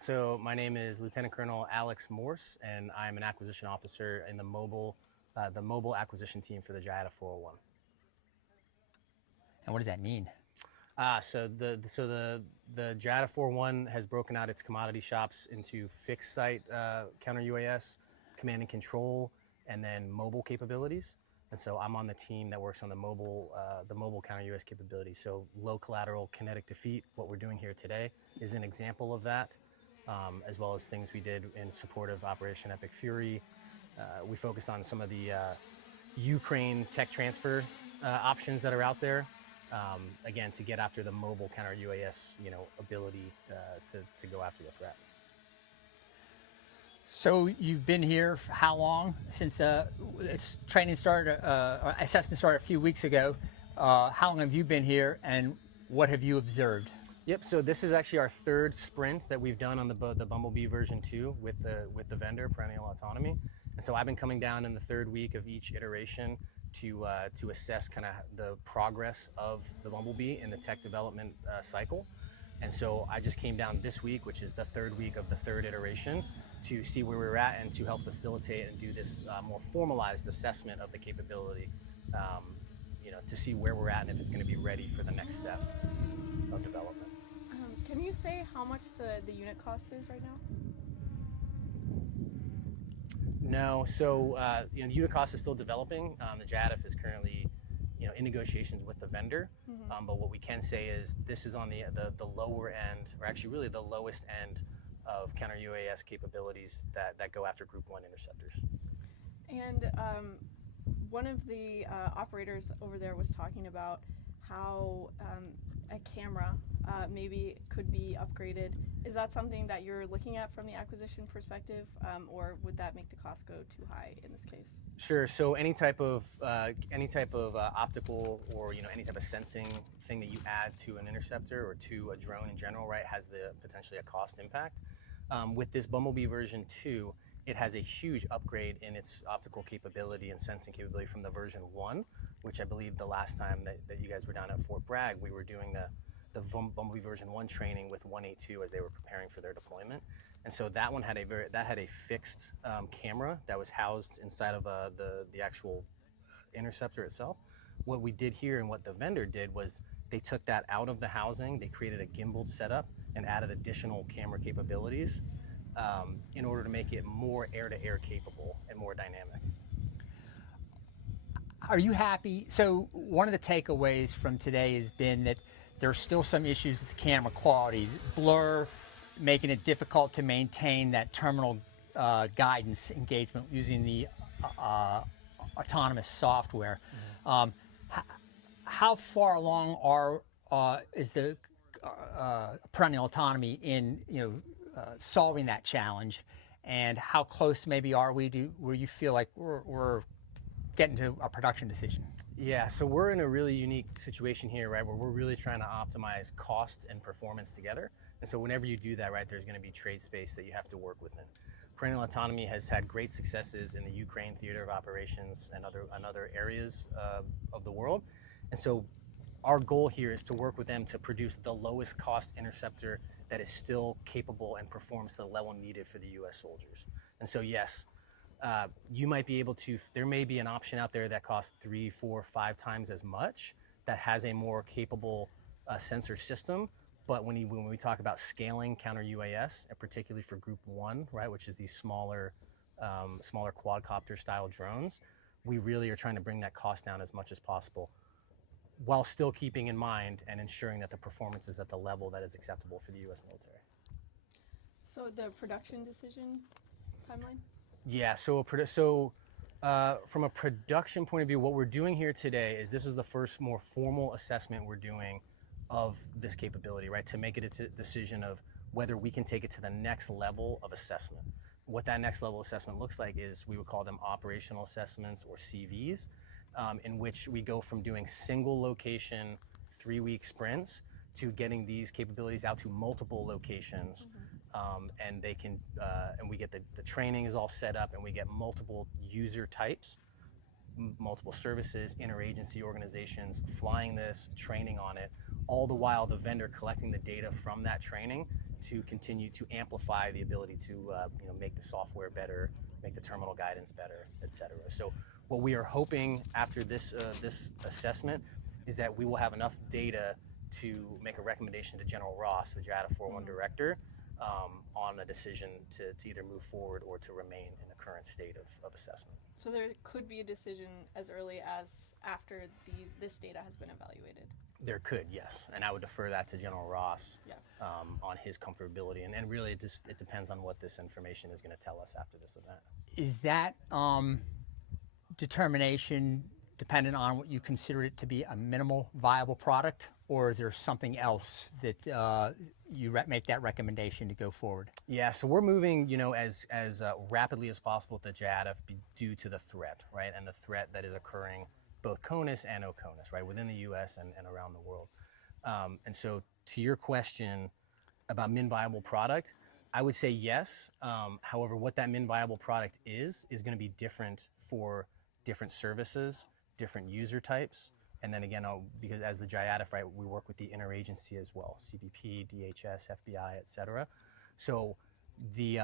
So my name is Lieutenant Colonel Alex Morse, and I'm an acquisition officer in the mobile acquisition team for the JIATA-401. And what does that mean? So the JIATA-401 has broken out its commodity shops into fixed site counter UAS, command and control, and then mobile capabilities. And so I'm on the team that works on the mobile counter UAS capability. So low collateral kinetic defeat, what we're doing here today, is an example of that, as well as things we did in support of Operation Epic Fury. We focused on some of the Ukraine tech transfer options that are out there. Again, to get after the mobile counter UAS, ability to go after the threat. So you've been here for how long? Since its training started, or assessment started a few weeks ago. How long have you been here, and what have you observed? Yep. So this is actually our third sprint that we've done on the Bumblebee version 2 with the vendor Perennial Autonomy, and so I've been coming down in the third week of each iteration to assess kind of the progress of the Bumblebee in the tech development cycle. And so I just came down this week, which is the third week of the third iteration, to see where we're at and to help facilitate and do this more formalized assessment of the capability, to see where we're at and if it's going to be ready for the next step of development. Can you say how much the unit cost is right now? No, so the unit cost is still developing. The JADF is currently, in negotiations with the vendor. Mm-hmm. But what we can say is this is on the lower end, or actually really the lowest end of counter UAS capabilities that go after Group 1 interceptors. And one of the operators over there was talking about how a camera maybe could be upgraded. Is that something that you're looking at from the acquisition perspective, or would that make the cost go too high in this case? Sure. So any type of optical or any type of sensing thing that you add to an interceptor or to a drone in general, right, has potentially a cost impact. With this Bumblebee version 2, it has a huge upgrade in its optical capability and sensing capability from the version 1, which I believe the last time that you guys were down at Fort Bragg, we were doing the Bumblebee version 1 training with 182 as they were preparing for their deployment. And so that one had a fixed camera that was housed inside of the actual interceptor itself. What we did here and what the vendor did was they took that out of the housing, they created a gimbaled setup and added additional camera capabilities in order to make it more air-to-air capable and more dynamic. Are you happy? So one of the takeaways from today has been that there's still some issues with the camera quality, blur, making it difficult to maintain that terminal guidance engagement using the autonomous software. Mm-hmm. How far along is the Perennial Autonomy in solving that challenge, and how close maybe are we to where you feel like we're getting to a production decision? Yeah, so we're in a really unique situation here, right, where we're really trying to optimize cost and performance together. And so whenever you do that, right, there's going to be trade space that you have to work within. Perennial Autonomy has had great successes in the Ukraine theater of operations and other areas of the world. And so our goal here is to work with them to produce the lowest cost interceptor that is still capable and performs to the level needed for the U.S. soldiers. And so, yes, you might be able to, there may be an option out there that costs 3, 4, 5 times as much that has a more capable sensor system. But when we talk about scaling counter UAS, and particularly for Group 1, right, which is these smaller quadcopter style drones, we really are trying to bring that cost down as much as possible, while still keeping in mind and ensuring that the performance is at the level that is acceptable for the U.S. military. So the production decision timeline? Yeah, so from a production point of view, what we're doing here today is this is the first more formal assessment we're doing of this capability, right, to make it a decision of whether we can take it to the next level of assessment. What that next level assessment looks like is we would call them operational assessments, or CVs, in which we go from doing single location 3-week sprints to getting these capabilities out to multiple locations. Mm-hmm. And they can, and we get the training is all set up, and we get multiple user types, multiple services, interagency organizations flying this, training on it, all the while the vendor collecting the data from that training to continue to amplify the ability to make the software better, make the terminal guidance better, etc. So what we are hoping after this assessment is that we will have enough data to make a recommendation to General Ross, the JADA 401 director, on a decision to either move forward or to remain in the current state of assessment. So there could be a decision as early as after this data has been evaluated? There could, yes. And I would defer that to General Ross on his comfortability. And really, it depends on what this information is going to tell us after this event. Is that determination dependent on what you consider it to be a minimal viable product, or is there something else that you make that recommendation to go forward? Yeah, so we're moving, as rapidly as possible with the JADF due to the threat, right, and the threat that is occurring both CONUS and OCONUS, right, within the U.S. and around the world. And so, to your question about min viable product, I would say yes. However, what that min viable product is going to be different for different services, different user types. And then again, because as the JIADF, right, we work with the interagency as well, CBP, DHS, FBI, et cetera. So the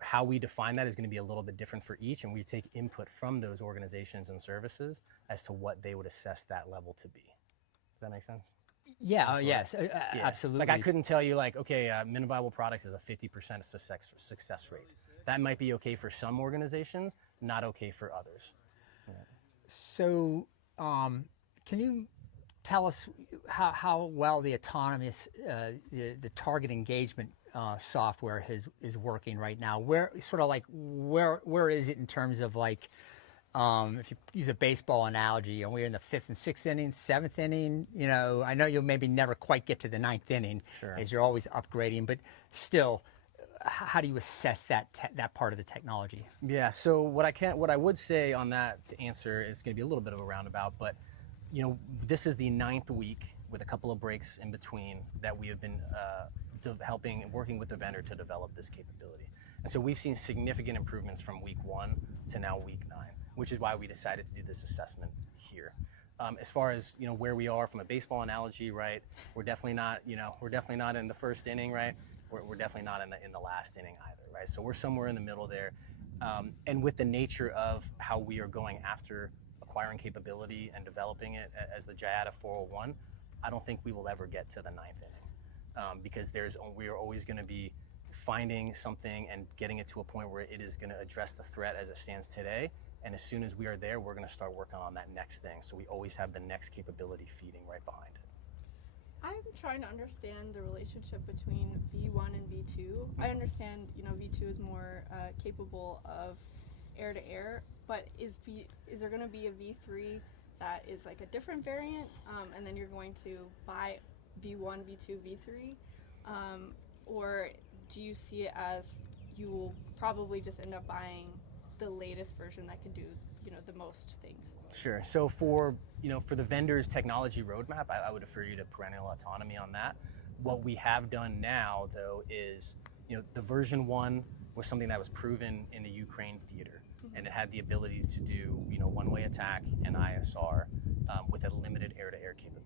how we define that is going to be a little bit different for each, and we take input from those organizations and services as to what they would assess that level to be. Does that make sense? Yeah, yes, absolutely. Like I couldn't tell you okay, minimum viable product is a 50% success rate. That might be okay for some organizations, not okay for others. Yeah. So can you tell us how well the autonomous, the target engagement software is working right now? Where is it in terms of if you use a baseball analogy, are we in the 5th and 6th inning, 7th inning? I know you'll maybe never quite get to the 9th inning, as you're always upgrading, but still, how do you assess that part of the technology? Yeah, so what I would say on that to answer, it's going to be a little bit of a roundabout, but this is the 9th week with a couple of breaks in between that we have been helping and working with the vendor to develop this capability. And so we've seen significant improvements from week 1 to now week 9, which is why we decided to do this assessment here. As far as where we are from a baseball analogy, right? We're definitely not in the 1st inning, right? We're definitely not in the last inning either, right? So we're somewhere in the middle there. And with the nature of how we are going after acquiring capability and developing it as the JIADA 401, I don't think we will ever get to the 9th inning because we are always going to be finding something and getting it to a point where it is going to address the threat as it stands today. And as soon as we are there, we're going to start working on that next thing. So we always have the next capability feeding right behind it. I'm trying to understand the relationship between V1 and V2. I understand, V2 is more capable of air-to-air, but is there going to be a V3 that is like a different variant, and then you're going to buy V1, V2, V3, or do you see it as you will probably just end up buying the latest version that can do the most things? Sure. So for the vendor's technology roadmap, I would refer you to Perennial Autonomy on that. What we have done now, though, is the version 1 was something that was proven in the Ukraine theater, and it had the ability to do one-way attack and ISR with a limited air-to-air capability.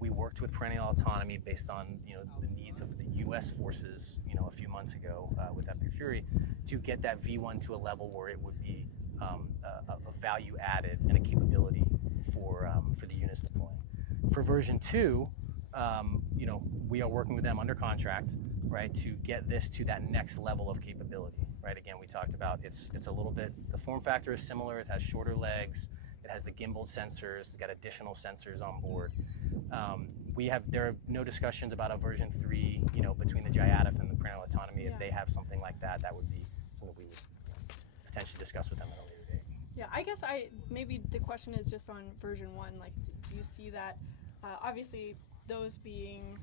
We worked with Perennial Autonomy based on the needs of the U.S. forces a few months ago with Epic Fury to get that V1 to a level where it would be a value added and a capability for the units deploying. For version 2, we are working with them under contract, right, to get this to that next level of capability, right? Again, we talked about it's a little bit, the form factor is similar. It has shorter legs. It has the gimbal sensors. It's got additional sensors on board. There are no discussions about a version 3, between the JIADF and the Perennial Autonomy. Yeah. If they have something like that, that would be something we would potentially discuss with them at a later date. Yeah, I guess maybe the question is just on version 1. Do you see that? Obviously, those being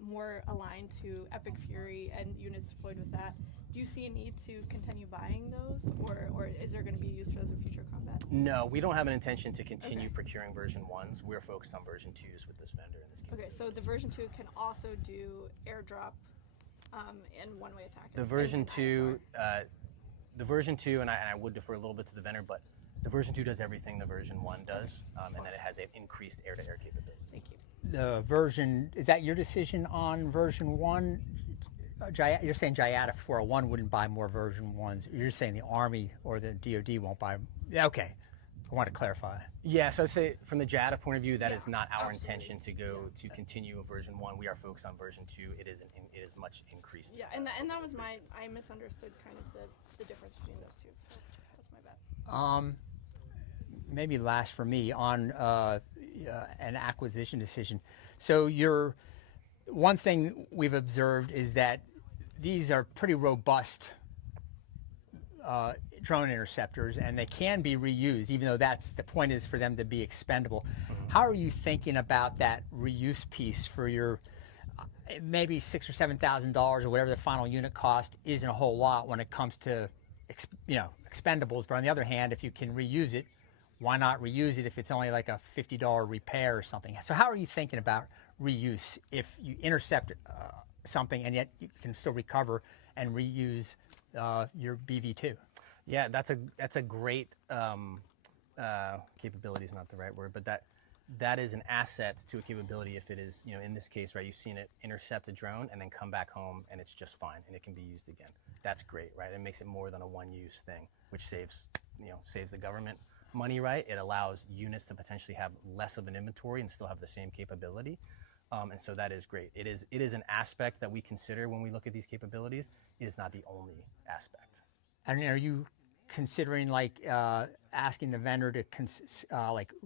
more aligned to Epic Fury and units deployed with that. Do you see a need to continue buying those, or is there going to be use for those in future combat? No, we don't have an intention to continue procuring version 1s. We're focused on version 2s with this vendor in this case. Okay, so the version 2 can also do airdrop and one-way attack. The version 2, and I would defer a little bit to the vendor, but the version 2 does everything the version 1 does, and then it has an increased air-to-air capability. Thank you. The version, is that your decision on version 1? you're saying JIATA 401 wouldn't buy more version 1s. You're saying the Army or the DoD won't buy. Okay, I want to clarify. Yeah, so I'd say from the JATA point of view, that Yeah, is not our absolutely. intention to go to continue version 1. We are focused on version 2. It is much increased. Yeah, and that was I misunderstood kind of the difference between those two. So that's my bad. Maybe last for me on an acquisition decision. So one thing we've observed is that these are pretty robust drone interceptors, and they can be reused, even though the point is for them to be expendable. How are you thinking about that reuse piece for your maybe $6,000 or $7,000 or whatever the final unit cost isn't a whole lot when it comes to expendables, but on the other hand, if you can reuse it, why not reuse it if it's only like a $50 repair or something? So how are you thinking about reuse if you intercept something and yet you can still recover and reuse your BV2? Yeah, that's a great capability is not the right word, but that is an asset to a capability if it is, in this case, right, you've seen it intercept a drone and then come back home and it's just fine and it can be used again. That's great, right? It makes it more than a one-use thing, which saves the government money, right? It allows units to potentially have less of an inventory and still have the same capability. And so that is great. It is an aspect that we consider when we look at these capabilities. It is not the only aspect. And are you considering asking the vendor to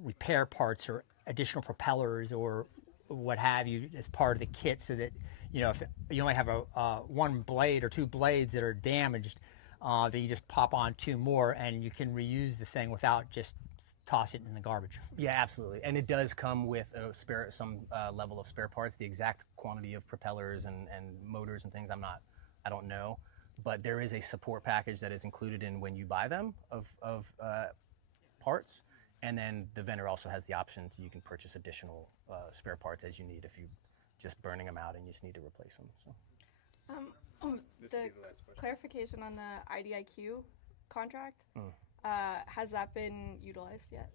repair parts or additional propellers or what have you as part of the kit, so that if you only have one blade or two blades that are damaged, that you just pop on two more and you can reuse the thing without just toss it in the garbage? Yeah, absolutely. And it does come with some level of spare parts. The exact quantity of propellers and motors and things, I don't know. But there is a support package that is included in when you buy them of parts. And then the vendor also has the option you can purchase additional spare parts as you need if you just burning them out and you just need to replace them. So. The clarification on the IDIQ contract, has that been utilized yet?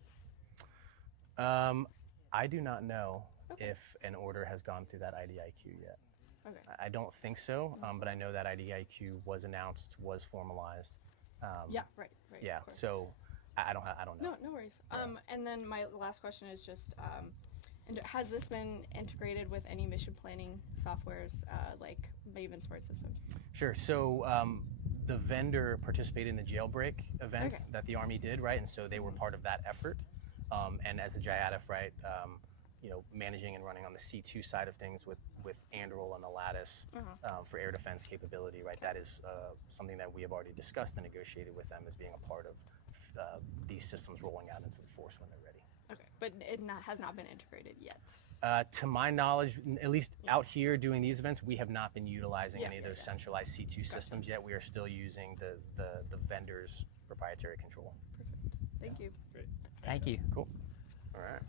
I do not know if an order has gone through that IDIQ yet. Okay. I don't think so, but I know that IDIQ was announced, was formalized. Yeah, right. Yeah, so I don't know. No worries. And then my last question is just, has this been integrated with any mission planning softwares like Maven Smart Systems? Sure. So the vendor participated in the jailbreak event that the Army did, right? And so they were part of that effort. And as the JIATF, right, managing and running on the C2 side of things with Anduril and the Lattice for air defense capability, right? That is something that we have already discussed and negotiated with them as being a part of these systems rolling out into the force when they're ready. Okay, but it has not been integrated yet. To my knowledge, at least out here doing these events, we have not been utilizing any of those centralized C2 systems yet. We are still using the vendor's proprietary control. Perfect. Thank you. Great. Thank you. Cool. All right.